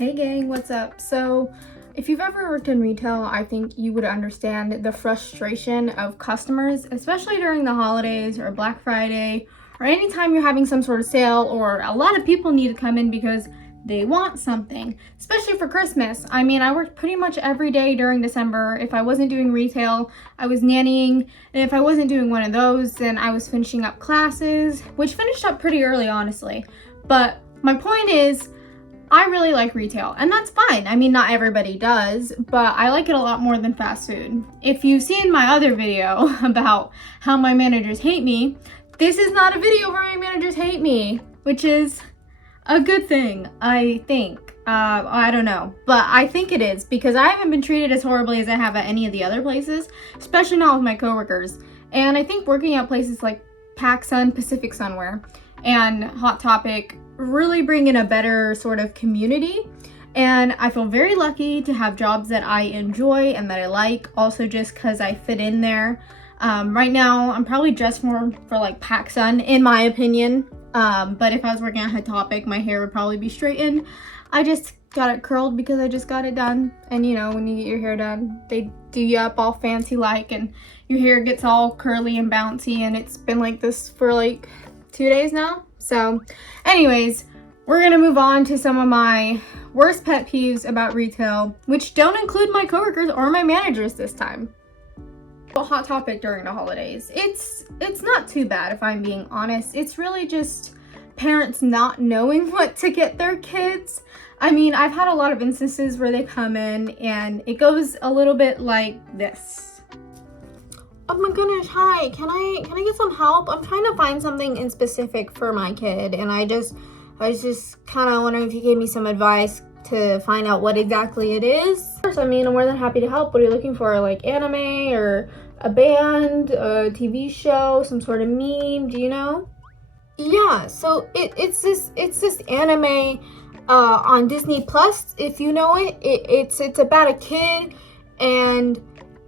Hey gang, what's up? So if you've ever worked in retail, I think you would understand the frustration of customers, especially during the holidays or Black Friday, or anytime you're having some sort of sale or a lot of people need to come in because they want something, especially for Christmas. I mean, I worked pretty much every day during December. If I wasn't doing retail, I was nannying, and if I wasn't doing one of those, then I was finishing up classes, which finished up pretty early, honestly. But my point is, I really like retail, and that's fine. I mean, not everybody does, but I like it a lot more than fast food. If you've seen my other video about how my managers hate me, this is not a video where my managers hate me, which is a good thing, I think. I don't know, but I think it is, because I haven't been treated as horribly as I have at any of the other places, especially not with my coworkers. And I think working at places like PacSun, Pacific Sunwear, and Hot Topic really bring in a better sort of community, and I feel very lucky to have jobs that I enjoy and that I like, also just because I fit in there. Right now I'm probably dressed more for like PacSun in my opinion, but if I was working at Hot Topic, my hair would probably be straightened. I just got it curled because I just got it done, and you know, when you get your hair done, they do you up all fancy like, and your hair gets all curly and bouncy, and it's been like this for like 2 days now. So anyways, we're gonna move on to some of my worst pet peeves about retail, which don't include my coworkers or my managers this time. A Hot Topic during the holidays. It's not too bad, if I'm being honest. It's really just parents not knowing what to get their kids. I mean, I've had a lot of instances where they come in and it goes a little bit like this. Oh my goodness, hi, can I get some help? I'm trying to find something in specific for my kid, and I was just kind of wondering if you gave me some advice to find out what exactly it is. Of course, I mean, I'm more than happy to help. What are you looking for? Like anime or a band, a TV show, some sort of meme, do you know? Yeah, so it's this anime on Disney Plus, if you know it. It's about a kid, and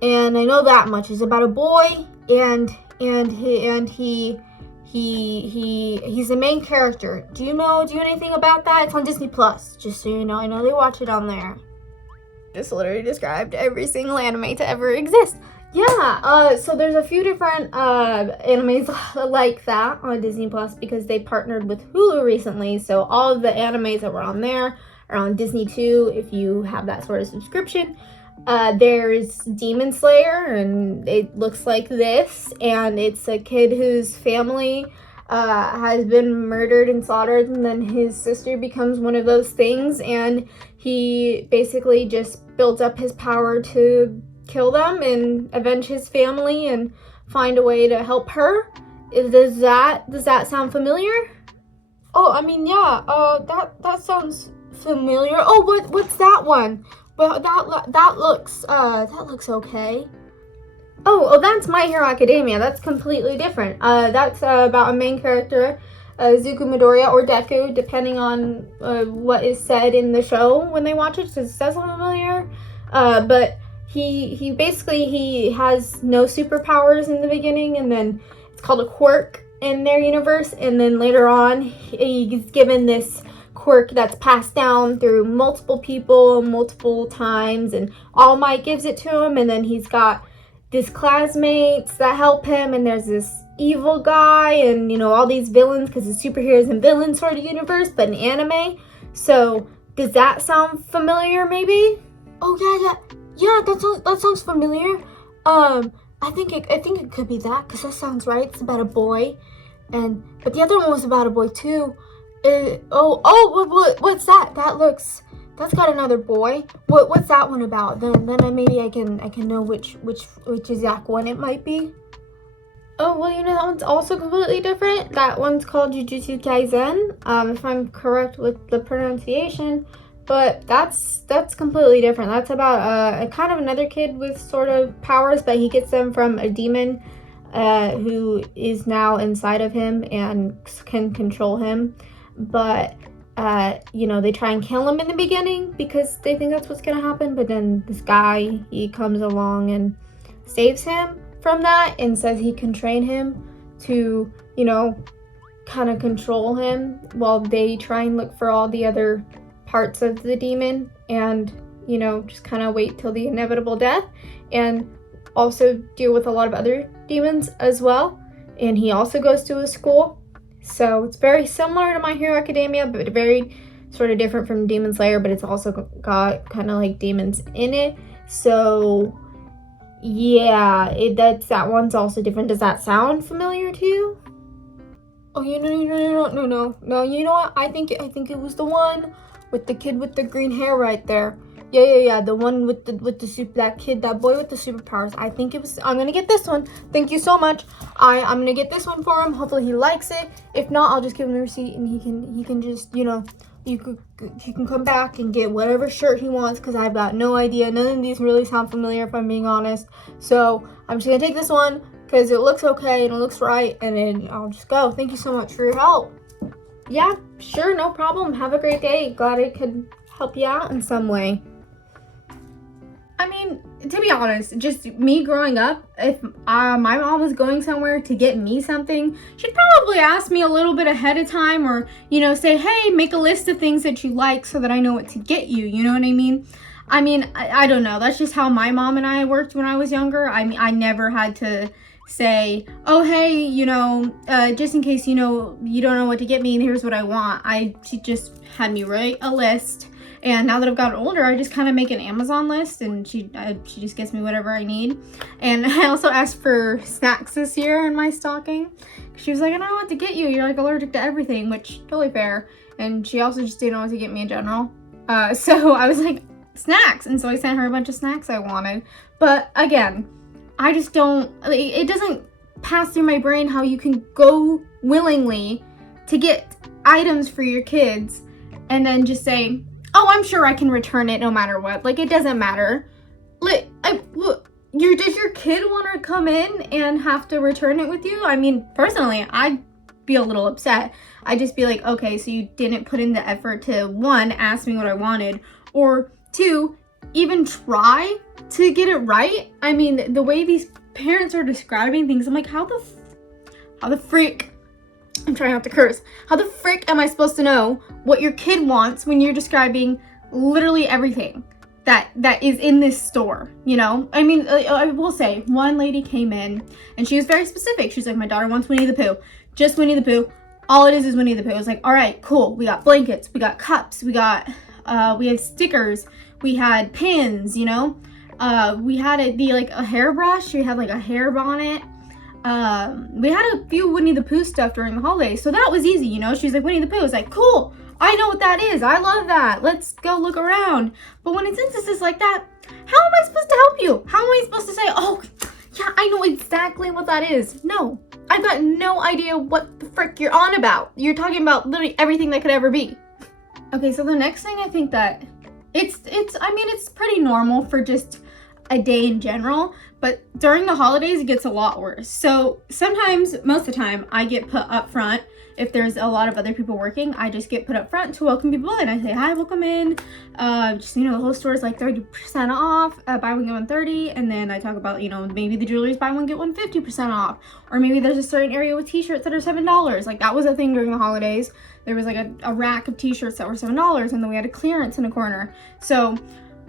I know that much. It's about a boy, and he's the main character. Do you know anything about that? It's on Disney Plus, just so you know. I know they watch it on there. Just literally described every single anime to ever exist. Yeah, so there's a few different animes like that on Disney Plus because they partnered with Hulu recently. So all of the animes that were on there are on Disney too, if you have that sort of subscription. There's Demon Slayer, and it looks like this, and it's a kid whose family has been murdered and slaughtered, and then his sister becomes one of those things, and he basically just builds up his power to kill them and avenge his family and find a way to help her. Does that sound familiar? Oh, I mean, yeah, that sounds familiar. Oh, what's that one? Well, that looks okay. Oh, that's My Hero Academia. That's completely different. That's about a main character, Zuko Midoriya or Deku, depending on what is said in the show when they watch it. Does that sound familiar? But he basically has no superpowers in the beginning, and then it's called a quirk in their universe, and then later on he's given this quirk that's passed down through multiple people multiple times, and All Might gives it to him, and then he's got these classmates that help him, and there's this evil guy, and you know, all these villains, because it's superheroes and villains sort of universe, but in anime. So does that sound familiar maybe? Oh yeah, that sounds familiar. I think it could be that, because that sounds right. It's about a boy, but the other one was about a boy too. What's that? That's got another boy. What's that one about? Then maybe I can know which exact one it might be. Oh, well, you know, that one's also completely different. That one's called Jujutsu Kaisen, if I'm correct with the pronunciation. But that's completely different. That's about a kind of another kid with sort of powers, but he gets them from a demon who is now inside of him and can control him. But you know, they try and kill him in the beginning because they think that's what's gonna happen, but then this guy, he comes along and saves him from that and says he can train him to, you know, kind of control him while they try and look for all the other parts of the demon and, you know, just kind of wait till the inevitable death, and also deal with a lot of other demons as well. And he also goes to a school. So it's very similar to My Hero Academia, but very sort of different from Demon Slayer, but it's also got kind of like demons in it. So yeah, that one's also different. Does that sound familiar to you? Oh, no, you know what? I think it was the one with the kid with the green hair right there. Yeah, the one with that kid, that boy with the superpowers. I think it was. I'm gonna get this one. Thank you so much. I'm gonna get this one for him. Hopefully he likes it. If not, I'll just give him the receipt and he can just, you know, he can come back and get whatever shirt he wants, because I've got no idea. None of these really sound familiar, if I'm being honest. So I'm just gonna take this one because it looks okay and it looks right, and then I'll just go. Thank you so much for your help. Yeah, sure, no problem. Have a great day. Glad I could help you out in some way. I mean, to be honest, just me growing up, if my mom was going somewhere to get me something, she'd probably ask me a little bit ahead of time, or, you know, say, hey, make a list of things that you like so that I know what to get you. You know what I mean? I don't know. That's just how my mom and I worked when I was younger. I mean, I never had to say, oh, hey, you know, just in case, you know, you don't know what to get me and here's what I want. She just had me write a list. And now that I've gotten older, I just kind of make an Amazon list, and she just gets me whatever I need. And I also asked for snacks this year in my stocking. She was like, I don't know what to get you. You're like allergic to everything, which totally fair. And she also just didn't know what to get me in general. So I was like, snacks. And so I sent her a bunch of snacks I wanted. But again, I just don't, it doesn't pass through my brain how you can go willingly to get items for your kids and then just say, oh, I'm sure I can return it no matter what. Like, it doesn't matter. Does your kid want to come in and have to return it with you? I mean, personally, I'd be a little upset. I'd just be like, okay, so you didn't put in the effort to, one, ask me what I wanted, or two, even try to get it right. I mean, the way these parents are describing things, I'm like, how the frick, I'm trying not to curse, how the frick am I supposed to know what your kid wants when you're describing literally everything that is in this store, you know? I mean, I will say, one lady came in and she was very specific. She's like, my daughter wants Winnie the Pooh, just Winnie the Pooh. All it is Winnie the Pooh. I was like, all right, cool. We got blankets, we got cups, we have stickers, we had pins, you know? We had it be like a hairbrush, we had like a hair bonnet. We had a few Winnie the Pooh stuff during the holidays, so that was easy, you know? She's like, Winnie the Pooh. I was like, cool, I know what that is. I love that. Let's go look around. But when it's instances like that, how am I supposed to help you? How am I supposed to say, oh, yeah, I know exactly what that is? No, I've got no idea what the frick you're on about. You're talking about literally everything that could ever be. Okay, so the next thing, I think that it's pretty normal for just a day in general, but during the holidays it gets a lot worse. So sometimes, most of the time, I get put up front. If there's a lot of other people working, I just get put up front to welcome people in. I say, hi, welcome in. Just, you know, the whole store is like 30% off, buy one get one 30, and then I talk about, you know, maybe the jewelry is buy one get one 50% off, or maybe there's a certain area with t-shirts that are $7. Like, that was a thing during the holidays. There was like a rack of t-shirts that were $7, and then we had a clearance in a corner. So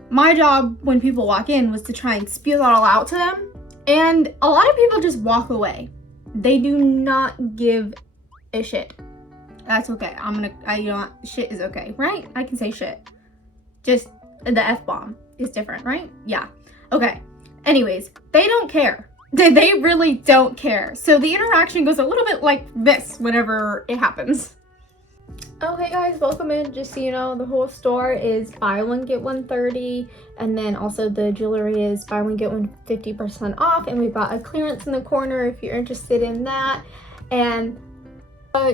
my job when people walk in was to try and spew that all out to them, and a lot of people just walk away. They do not give a shit. That's okay. you know what? Shit is okay, right? I can say shit. Just the F-bomb is different, right? Yeah. Okay. Anyways, they don't care. They really don't care. So the interaction goes a little bit like this whenever it happens. Okay guys, welcome in. Just so you know, the whole store is buy one get one 30, and then also the jewelry is buy one get one 50% off, and we've got a clearance in the corner if you're interested in that. And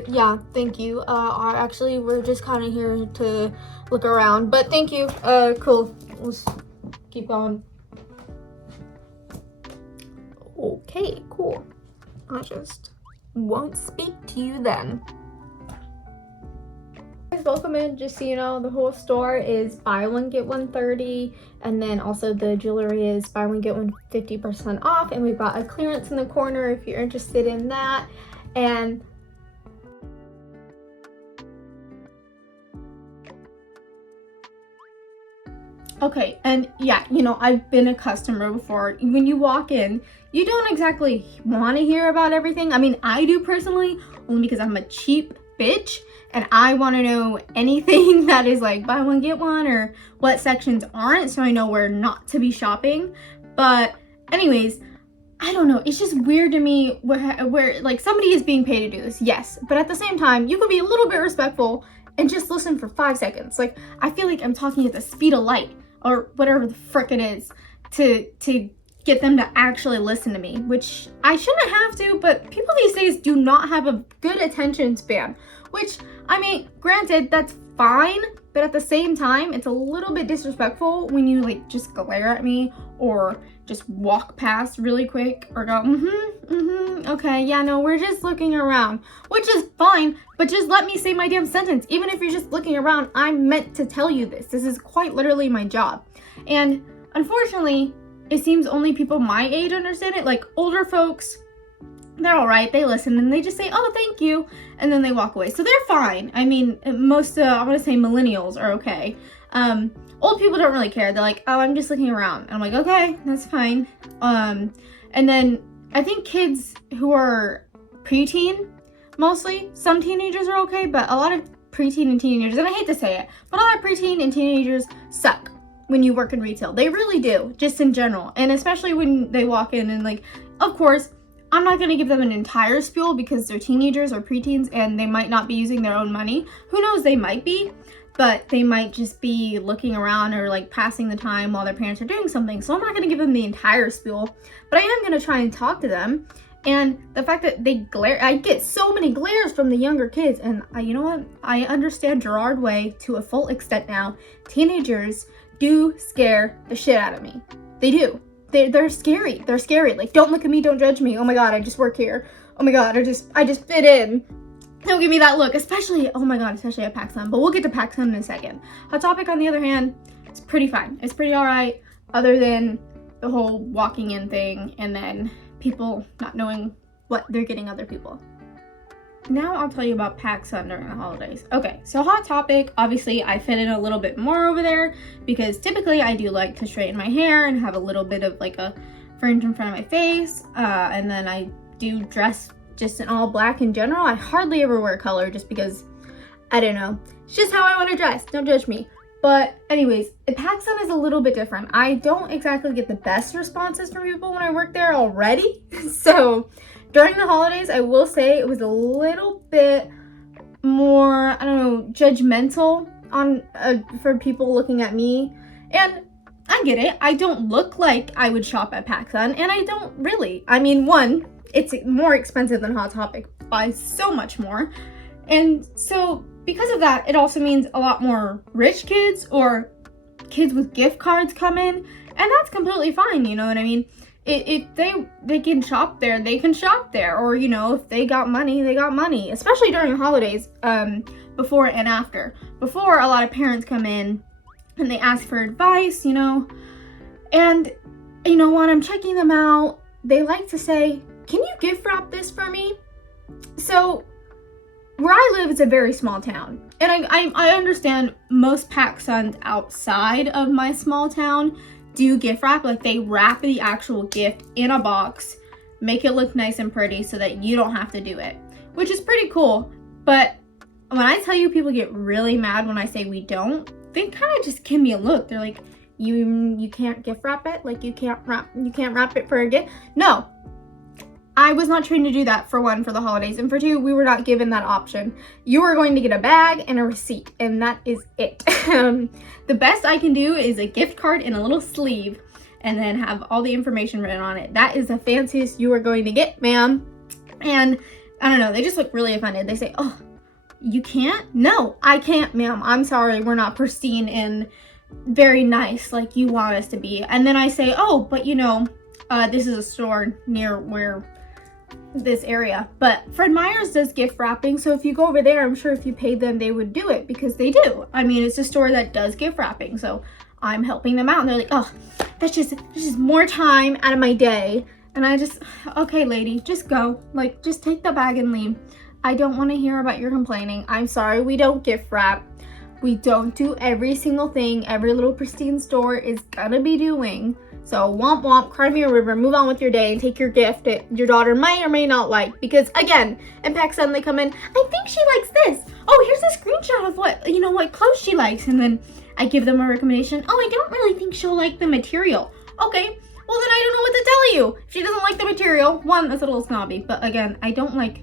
yeah, thank you. Actually, we're just kind of here to look around, but thank you. Cool. Let's keep going. Okay, cool. I just won't speak to you then. Welcome in. Just so you know, the whole store is buy one get one 30, and then also the jewelry is buy one get one 50% off, and we've got a clearance in the corner if you're interested in that. And Okay, and yeah, you know, I've been a customer before. When you walk in, you don't exactly want to hear about everything. I mean, I do personally, only because I'm a cheap bitch and I want to know anything that is like buy one get one or what sections aren't, so I know where not to be shopping. But anyways, I don't know, it's just weird to me where like somebody is being paid to do this, yes, but at the same time you could be a little bit respectful and just listen for 5 seconds. Like, I feel like I'm talking at the speed of light or whatever the frick it is to get them to actually listen to me, which I shouldn't have to, but people these days do not have a good attention span, which, I mean, granted, that's fine, but at the same time, it's a little bit disrespectful when you like just glare at me or just walk past really quick or go, okay, yeah, no, we're just looking around, which is fine, but just let me say my damn sentence. Even if you're just looking around, I'm meant to tell you this. This is quite literally my job. And unfortunately, it seems only people my age understand it. Like older folks, they're all right, they listen and they just say, oh, thank you, and then they walk away. So they're fine. I mean, most, I want to say millennials are okay. Old people don't really care. They're like, oh, I'm just looking around. And I'm like, okay, that's fine. And then I think kids who are preteen, mostly, some teenagers are okay, but a lot of preteen and teenagers, and I hate to say it, but a lot of preteen and teenagers suck when you work in retail. They really do, just in general. And especially when they walk in and like, of course, I'm not going to give them an entire spiel because they're teenagers or preteens and they might not be using their own money. Who knows, they might be, but they might just be looking around or like passing the time while their parents are doing something. So I'm not going to give them the entire spiel, but I am going to try and talk to them. And the fact that they glare, I get so many glares from the younger kids. And you know what? I understand Gerard Way to a full extent now. Teenagers do scare the shit out of me. They do. They're scary. They're scary. Like, don't look at me, don't judge me. Oh my god, I just work here. Oh my god, I just fit in. Don't give me that look. Especially, oh my god, especially at PacSun. But we'll get to PacSun in a second. Hot Topic, on the other hand, it's pretty fine. It's pretty alright, other than the whole walking in thing and then people not knowing what they're getting other people. Now I'll tell you about PacSun during the holidays. Okay, so Hot Topic, obviously I fit in a little bit more over there because typically I do like to straighten my hair and have a little bit of like a fringe in front of my face. And then I do dress just in all black in general. I hardly ever wear color just because, I don't know, it's just how I want to dress. Don't judge me. But anyways, PacSun is a little bit different. I don't exactly get the best responses from people when I work there already. So during the holidays, I will say it was a little bit more, I don't know, judgmental on for people looking at me. And I get it. I don't look like I would shop at PacSun, and I don't really. I mean, one, it's more expensive than Hot Topic by so much more. And so because of that, it also means a lot more rich kids or kids with gift cards come in, and that's completely fine, you know what I mean? If they can shop there, they can shop there. Or, you know, if they got money, they got money. Especially during the holidays, before and after. Before, a lot of parents come in and they ask for advice, you know. And, you know, when I'm checking them out, they like to say, can you gift wrap this for me? So where I live is a very small town. And I understand most PacSuns outside of my small town do gift wrap. Like, they wrap the actual gift in a box, make it look nice and pretty so that you don't have to do it, which is pretty cool. But when I tell you people get really mad when I say we don't, they kind of just give me a look. They're like, you can't gift wrap it? Like, you can't wrap it for a gift? No. I was not trained to do that, for one, for the holidays, and for two, we were not given that option. You are going to get a bag and a receipt, and that is it. The best I can do is a gift card in a little sleeve and then have all the information written on it. That is the fanciest you are going to get, ma'am. And I don't know, they just look really offended. They say, oh, you can't? No, I can't, ma'am. I'm sorry, we're not pristine and very nice like you want us to be. And then I say, oh, but you know, this is a store near where this area, but Fred Meyer's does gift wrapping, so if you go over there, I'm sure if you paid them, they would do it, because they do. I mean, it's a store that does gift wrapping, so I'm helping them out, and they're like, oh, that's just more time out of my day. And I just, okay, lady, just go. Like, just take the bag and leave. I don't want to hear about your complaining. I'm sorry, we don't gift wrap. We don't do every single thing every little pristine store is gonna be doing. So womp womp, cry me a river, move on with your day and take your gift that your daughter may or may not like. Because again, in PacSun they come in, I think she likes this. Oh, here's a screenshot of what clothes she likes. And then I give them a recommendation. Oh, I don't really think she'll like the material. Okay, well then I don't know what to tell you. If she doesn't like the material, one, that's a little snobby. But again, I don't like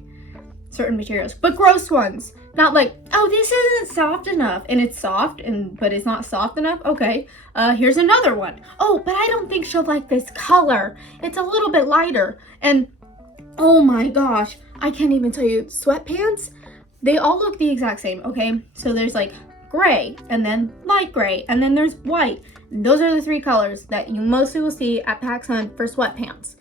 certain materials, but gross ones. Not like, oh, this isn't soft enough, and it's soft, but it's not soft enough. Okay, here's another one. Oh, but I don't think she'll like this color. It's a little bit lighter. And oh my gosh, I can't even tell you, sweatpants, they all look the exact same, okay? So there's like gray, and then light gray, and then there's white. Those are the three colors that you mostly will see at PacSun for sweatpants,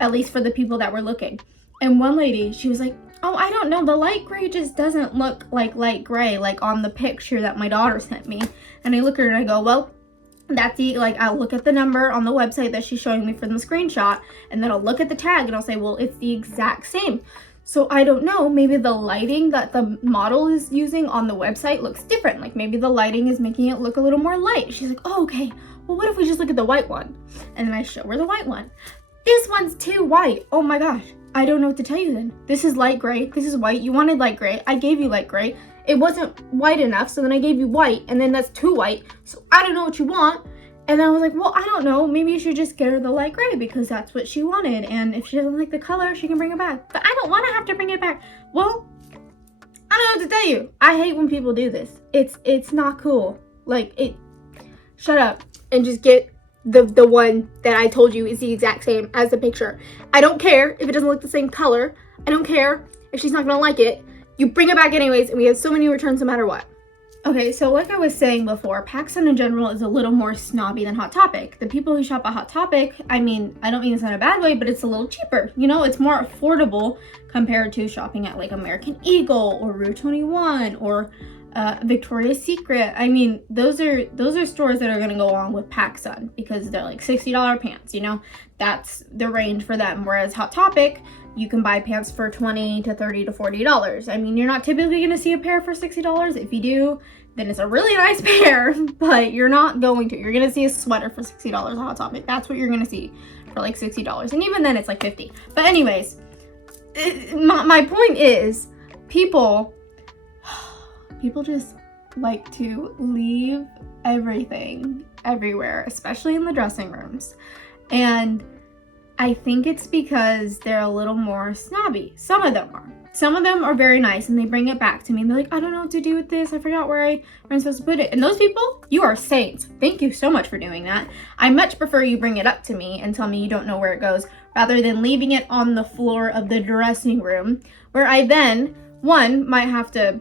at least for the people that were looking. And one lady, she was like, oh, I don't know, the light gray just doesn't look like light gray, like on the picture that my daughter sent me. And I look at her and I go, well, that's I'll look at the number on the website that she's showing me from the screenshot, and then I'll look at the tag and I'll say, well, it's the exact same. So I don't know, maybe the lighting that the model is using on the website looks different. Like maybe the lighting is making it look a little more light. She's like, oh, okay, well, what if we just look at the white one? And then I show her the white one. This one's too white. Oh my gosh. I don't know what to tell you then. This is light gray. This is white. You wanted light gray. I gave you light gray. It wasn't white enough, so then I gave you white, and then that's too white. So I don't know what you want. And then I was like, well, I don't know. Maybe you should just get her the light gray because that's what she wanted. And if she doesn't like the color, she can bring it back. But I don't want to have to bring it back. Well, I don't know what to tell you. I hate when people do this. It's not cool. Shut up and just get the one that I told you is the exact same as the picture. I don't care if it doesn't look the same color. I don't care if she's not gonna like it. You bring it back anyways, and we have so many returns no matter what. Okay, so like I was saying before, PacSun in general is a little more snobby than Hot Topic. The people who shop at Hot Topic, I mean, I don't mean this in a bad way, but it's a little cheaper. You know, it's more affordable compared to shopping at like American Eagle or Rue 21 or Victoria's Secret. I mean, those are stores that are going to go along with PacSun because they're like $60 pants, you know, that's the range for them. Whereas Hot Topic, you can buy pants for $20 to $30 to $40. I mean, you're not typically going to see a pair for $60. If you do, then it's a really nice pair, but you're not going to. You're going to see a sweater for $60 at Hot Topic. That's what you're going to see for like $60. And even then it's like $50. But anyways, my point is people just like to leave everything everywhere, especially in the dressing rooms. And I think it's because they're a little more snobby. Some of them are. Some of them are very nice and they bring it back to me and they're like, I don't know what to do with this. I forgot where I'm supposed to put it. And those people, you are saints. Thank you so much for doing that. I much prefer you bring it up to me and tell me you don't know where it goes rather than leaving it on the floor of the dressing room where I then, one, might have to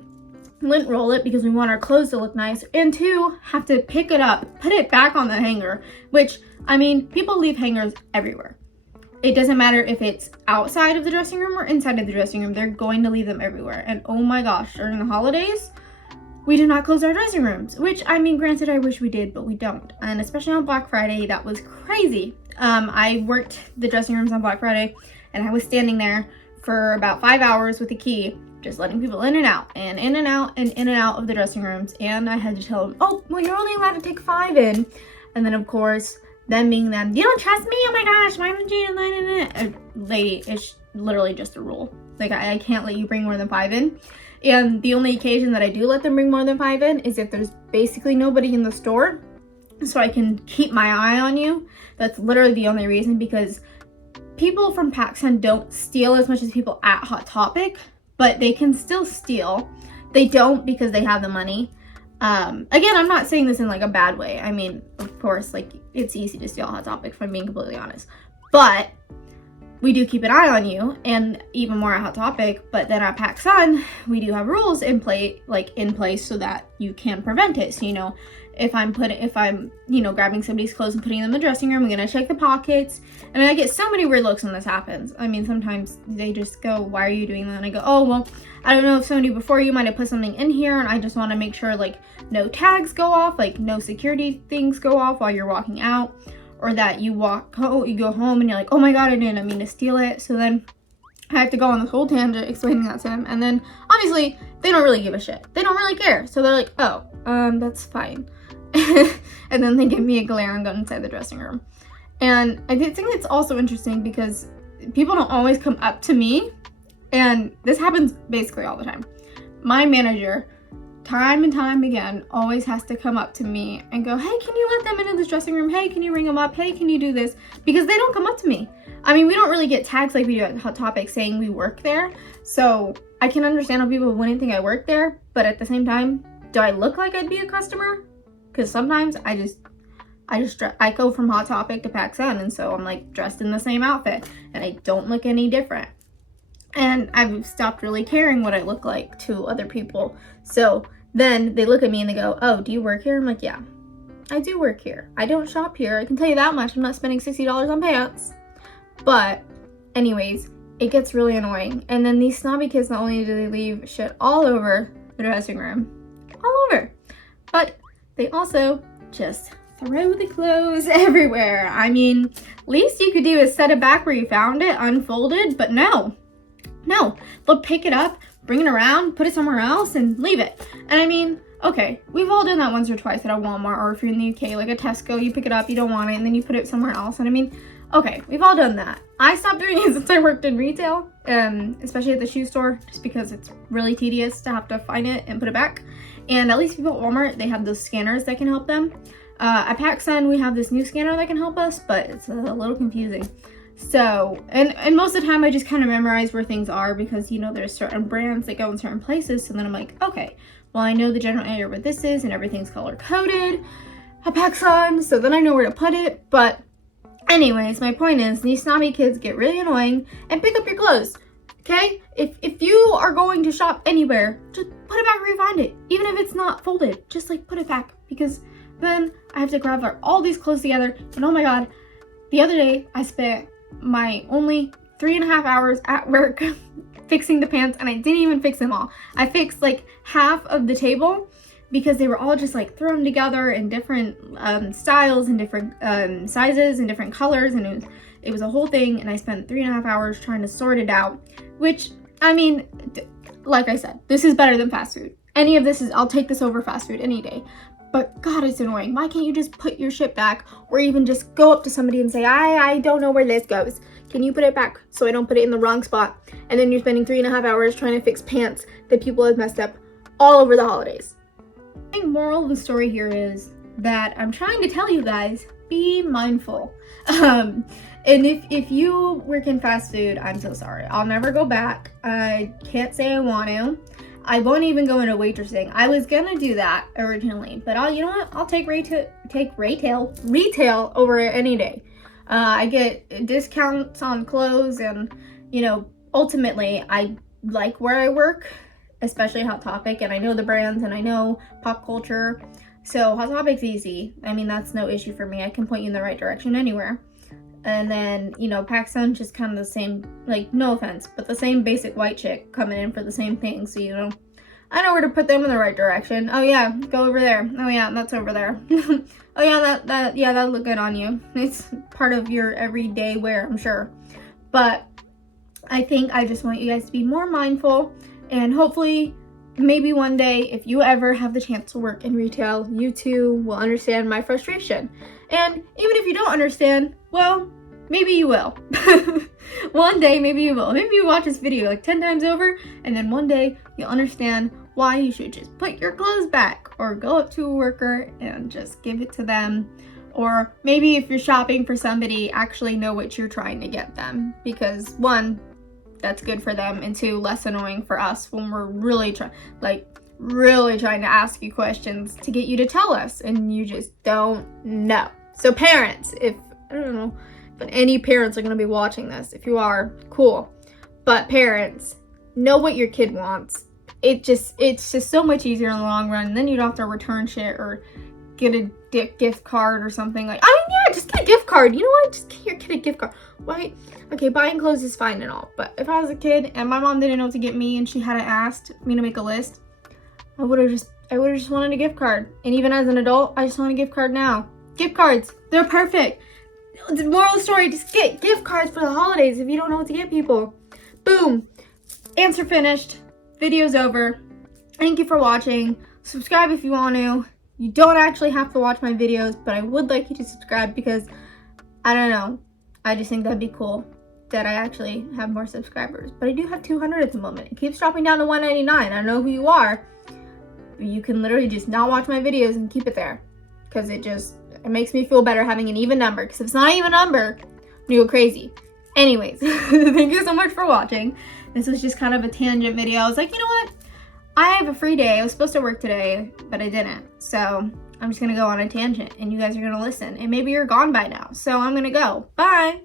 lint roll it because we want our clothes to look nice, and two, have to pick it up, put it back on the hanger, which, I mean, people leave hangers everywhere. It doesn't matter if it's outside of the dressing room or inside of the dressing room, they're going to leave them everywhere. And oh my gosh, during the holidays, we do not close our dressing rooms, which, I mean, granted, I wish we did, but we don't. And especially on Black Friday, that was crazy. I worked the dressing rooms on Black Friday, and I was standing there for about 5 hours with a key, just letting people in and out, and in and out, and in and out of the dressing rooms. And I had to tell them, oh, well, you're only allowed to take 5 in. And then, of course, them being them, you don't trust me? Oh my gosh, why would you let it in? Lady, it's literally just a rule. Like, I can't let you bring more than 5 in. And the only occasion that I do let them bring more than 5 in is if there's basically nobody in the store, so I can keep my eye on you. That's literally the only reason, because people from PacSun don't steal as much as people at Hot Topic, but they can still steal. They don't because they have the money. Again, I'm not saying this in like a bad way. I mean, of course, like, it's easy to steal Hot Topic, if I'm being completely honest. But we do keep an eye on you, and even more at Hot Topic. But then at PacSun, we do have rules in place so that you can prevent it. So, you know, if I'm grabbing somebody's clothes and putting them in the dressing room, I'm gonna check the pockets. I mean, I get so many weird looks when this happens. I mean, sometimes they just go, why are you doing that? And I go, oh, well, I don't know if somebody before you might have put something in here, and I just want to make sure, like, no tags go off, like, no security things go off while you're walking out, or that you go home and you're like, oh my god, I didn't mean to steal it. So then I have to go on this whole tangent explaining that to them, and then obviously they don't really give a shit. They don't really care. So they're like, oh, that's fine. And then they give me a glare and go inside the dressing room. And I think it's also interesting because people don't always come up to me, and this happens basically all the time. My manager, time and time again, always has to come up to me and go, hey, can you let them into this dressing room? Hey, can you ring them up? Hey, can you do this? Because they don't come up to me. I mean, we don't really get tags like we do at Hot Topic saying we work there. So I can understand how people wouldn't think I work there. But at the same time, do I look like I'd be a customer? Because sometimes I go from Hot Topic to PacSun, and so I'm like dressed in the same outfit and I don't look any different. And I've stopped really caring what I look like to other people. So then they look at me and they go, oh, do you work here? I'm like, yeah, I do work here. I don't shop here. I can tell you that much. I'm not spending $60 on pants. But anyways, it gets really annoying. And then these snobby kids, not only do they leave shit all over the dressing room, all over, but they also just throw the clothes everywhere. I mean, least you could do is set it back where you found it, unfolded, but no, they'll pick it up, bring it around, put it somewhere else, and leave it. And I mean, okay, we've all done that once or twice at a Walmart, or if you're in the UK, like a Tesco, you pick it up, you don't want it, and then you put it somewhere else. And I mean, okay, we've all done that. I stopped doing it since I worked in retail, especially at the shoe store, just because it's really tedious to have to find it and put it back. And at least people at Walmart, they have those scanners that can help them. At PacSun, we have this new scanner that can help us, but it's a little confusing. So, and most of the time I just kind of memorize where things are because, you know, there's certain brands that go in certain places. So then I'm like, okay, well, I know the general area where this is and everything's color coded at PacSun. So then I know where to put it. But anyways, my point is these snobby kids get really annoying and pick up your clothes. Okay? If you are going to shop anywhere, just put it back where you find it. Even if it's not folded, just like put it back, because then I have to grab all these clothes together. And oh my God, the other day I spent my only 3.5 hours at work fixing the pants, and I didn't even fix them all. I fixed like half of the table because they were all just like thrown together in different styles and different sizes and different colors, and it was a whole thing. And I spent 3.5 hours trying to sort it out, which, I mean, like I said, this is better than fast food. Any of this is, I'll take this over fast food any day. But God, it's annoying. Why can't you just put your shit back, or even just go up to somebody and say, I don't know where this goes. Can you put it back so I don't put it in the wrong spot? And then you're spending 3.5 hours trying to fix pants that people have messed up all over the holidays. The moral of the story here is that I'm trying to tell you guys, be mindful. And if you work in fast food, I'm so sorry. I'll never go back. I can't say I want to. I won't even go into waitressing. I was gonna do that originally, but you know what? I'll take retail over any day. I get discounts on clothes, and you know, ultimately, I like where I work, especially Hot Topic, and I know the brands and I know pop culture. So Hot Topic's easy. I mean, that's no issue for me. I can point you in the right direction anywhere. And then, you know, PacSun's just kind of the same, like, no offense, but the same basic white chick coming in for the same thing. So, you know, I know where to put them in the right direction. Oh yeah, go over there. Oh yeah, that's over there. Oh yeah, that'll look good on you. It's part of your everyday wear, I'm sure. But I think I just want you guys to be more mindful, and hopefully maybe one day, if you ever have the chance to work in retail, you too will understand my frustration. And even if you don't understand, well, maybe you will. One day, maybe you will. Maybe you watch this video like 10 times over, and then one day you'll understand why you should just put your clothes back, or go up to a worker and just give it to them. Or maybe if you're shopping for somebody, actually know what you're trying to get them. Because one, that's good for them, and two, less annoying for us when we're really trying to ask you questions to get you to tell us and you just don't know. So parents, I don't know if any parents are going to be watching this. If you are, cool. But parents, know what your kid wants. It's just so much easier in the long run. Then you don't have to return shit or get a gift card or something. Like, I mean, yeah, just get a gift card. You know what? Just get your kid a gift card. Why? Okay, buying clothes is fine and all, but if I was a kid and my mom didn't know what to get me and she hadn't asked me to make a list, I would have just wanted a gift card. And even as an adult, I just want a gift card now. Gift cards, they're perfect. The moral of the story, just get gift cards for the holidays if you don't know what to get people. Boom. Answer finished. Video's over. Thank you for watching. subscribe if you want to. You don't actually have to watch my videos, but I would like you to subscribe because, I don't know, I just think that'd be cool that I actually have more subscribers. But I do have 200 at the moment. It keeps dropping down to 199. I don't know who you are, but you can literally just not watch my videos and keep it there, because it makes me feel better having an even number, because if it's not an even number, I'm gonna go crazy. Anyways, thank you so much for watching. This was just kind of a tangent video. I was like, you know what? I have a free day. I was supposed to work today, but I didn't. So I'm just gonna go on a tangent and you guys are gonna listen. And maybe you're gone by now. So I'm gonna go. Bye.